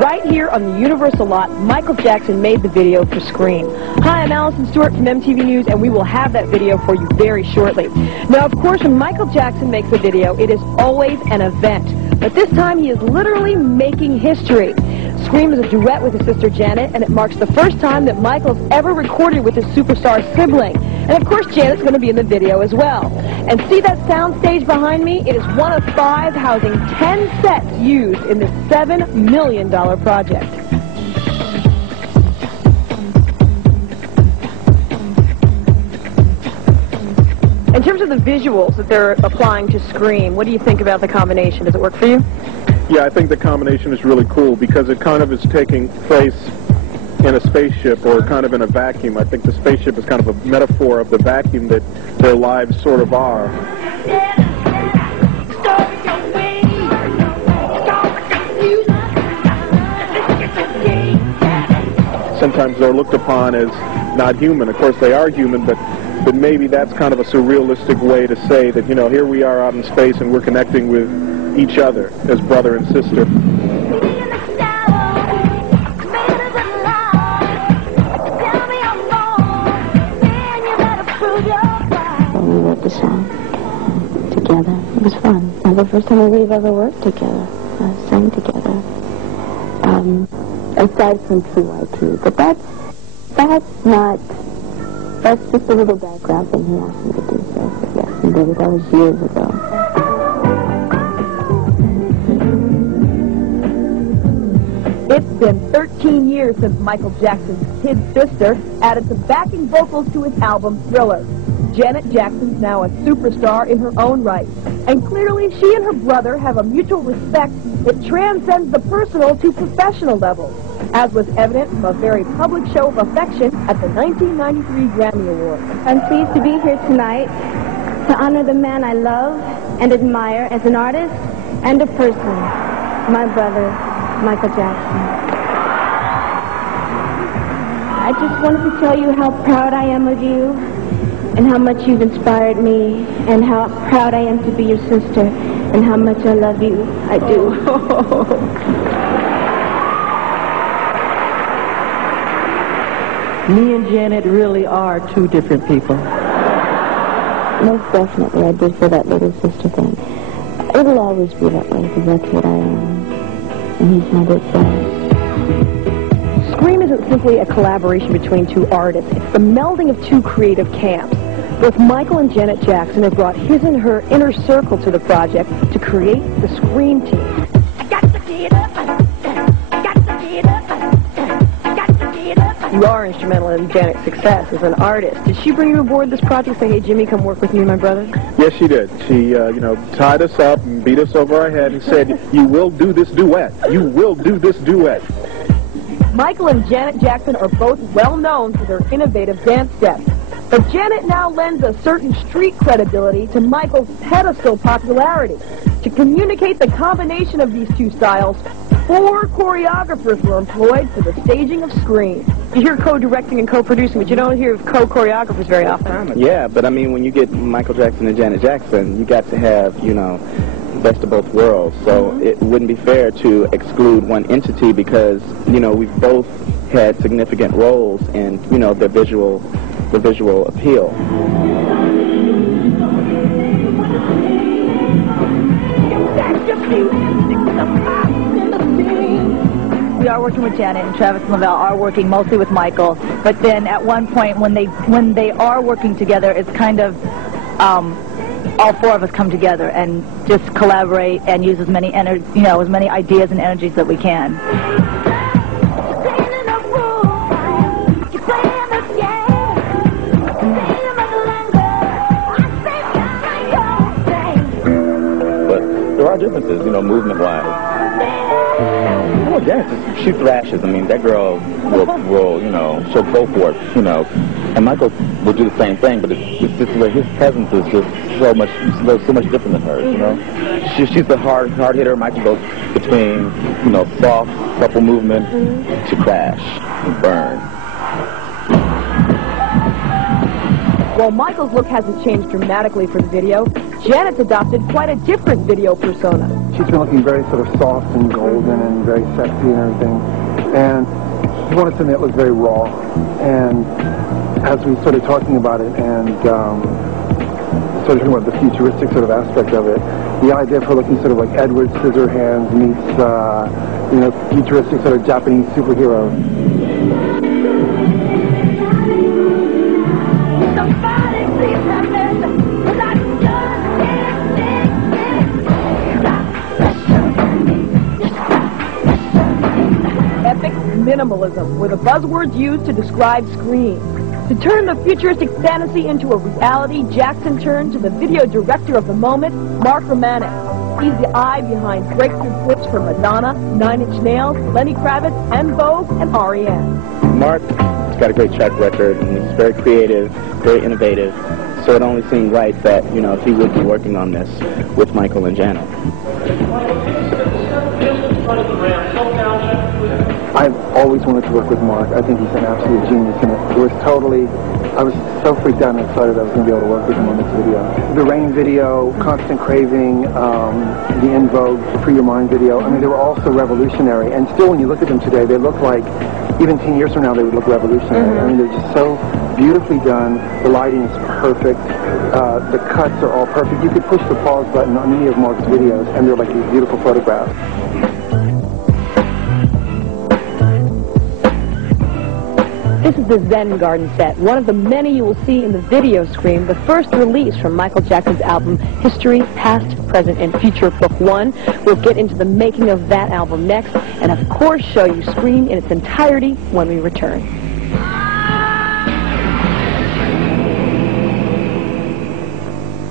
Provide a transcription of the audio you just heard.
Right here on the Universal lot, Michael Jackson made the video for Scream. Hi, I'm Allison Stewart from MTV News, and we will have that video for you very shortly. Now, of course, when Michael Jackson makes a video, it is always an event. But this time, he is literally making history. Scream is a duet with his sister Janet, and it marks the first time that Michael's ever recorded with his superstar sibling. And of course, Janet's going to be in the video as well. And see that soundstage behind me? It is one of 5 housing 10 sets used in this $7 million project. In terms of the visuals that they're applying to Scream, what do you think about the combination? Does it work for you? Yeah, I think the combination is really cool because it kind of is taking place in a spaceship or kind of in a vacuum. I think the spaceship is kind of a metaphor of the vacuum that their lives sort of are. Sometimes they're looked upon as not human. Of course, they are human, but maybe that's kind of a surrealistic way to say that, you know, here we are out in space and we're connecting with each other as brother and sister. We wrote the song together. It was fun. It was the first time we've ever worked together, sang together. Aside from CYT, but that's just a little background thing he asked me to do. So yes, he did it. That was years ago. It's been 13 years since Michael Jackson's kid sister added some backing vocals to his album, Thriller. Janet Jackson's now a superstar in her own right. And clearly, she and her brother have a mutual respect that transcends the personal to professional levels, as was evident from a very public show of affection at the 1993 Grammy Awards. I'm pleased to be here tonight to honor the man I love and admire as an artist and a person, my brother, Michael Jackson. I just wanted to tell you how proud I am of you and how much you've inspired me and how proud I am to be your sister and how much I love you. I do. Me and Janet really are two different people. Most definitely, I did for that little sister thing. It'll always be that way because that's what I am. And he's my big friend. Scream isn't simply a collaboration between two artists. It's the melding of two creative camps. Both Michael and Janet Jackson have brought his and her inner circle to the project to create the Scream team. I got to get up. I got to get up. I got to get up. You are instrumental in Janet's success as an artist. Did she bring you aboard this project, say, hey, Jimmy, come work with me and my brother? Yes, she did. She, tied us up and beat us over our head and said, you will do this duet. You will do this duet. Michael and Janet Jackson are both well known for their innovative dance steps. But Janet now lends a certain street credibility to Michael's pedestal popularity. To communicate the combination of these two styles, 4 choreographers were employed for the staging of Scream. You hear co-directing and co-producing, but you don't hear of co-choreographers very often. Yeah, but I mean, when you get Michael Jackson and Janet Jackson, you got to have, best of both worlds. So it wouldn't be fair to exclude one entity because, we've both had significant roles in, the visual appeal. We are working with Janet, and Travis and Lavelle are working mostly with Michael. But then at one point, when they are working together, it's kind of all 4 of us come together and just collaborate and use as many as many ideas and energies that we can. There are differences, movement-wise. Janet, she thrashes. I mean, that girl will she'll go for it, And Michael will do the same thing, but it's just where his presence is just so much different than hers, She's the hard hitter. Michael goes between, soft, supple movement to crash and burn. While Michael's look hasn't changed dramatically for the video, Janet's adopted quite a different video persona. She's been looking very sort of soft and golden and very sexy and everything. And he wanted something that looked very raw. And as we started talking about it and sort of talking about the futuristic sort of aspect of it, the idea of her looking sort of like Edward Scissorhands meets, you know, futuristic sort of Japanese superhero. Epic minimalism were the buzzwords used to describe Scream. To turn the futuristic fantasy into a reality, Jackson turned to the video director of the moment, Mark Romanek. He's the eye behind breakthrough clips from Madonna, Nine Inch Nails, Lenny Kravitz, En Vogue, and R.E.M. Mark has got a great track record, and he's very creative, very innovative, so it only seemed right that, you know, he would be working on this with Michael and Janet. I've always wanted to work with Mark. I think he's an absolute genius, and I was so freaked out and excited I was going to be able to work with him on this video. The Rain video, Constant Craving, the En Vogue, Free Your Mind video, I mean, they were all so revolutionary, and still when you look at them today, they look like, even 10 years from now, they would look revolutionary. I mean, they're just so beautifully done. The lighting is perfect. The cuts are all perfect. You could push the pause button on any of Mark's videos, and they're like these beautiful photographs. This is the Zen Garden set, one of the many you will see in the video Scream, the first release from Michael Jackson's album History, Past, Present, and Future, Book 1. We'll get into the making of that album next, and of course show you Scream in its entirety when we return.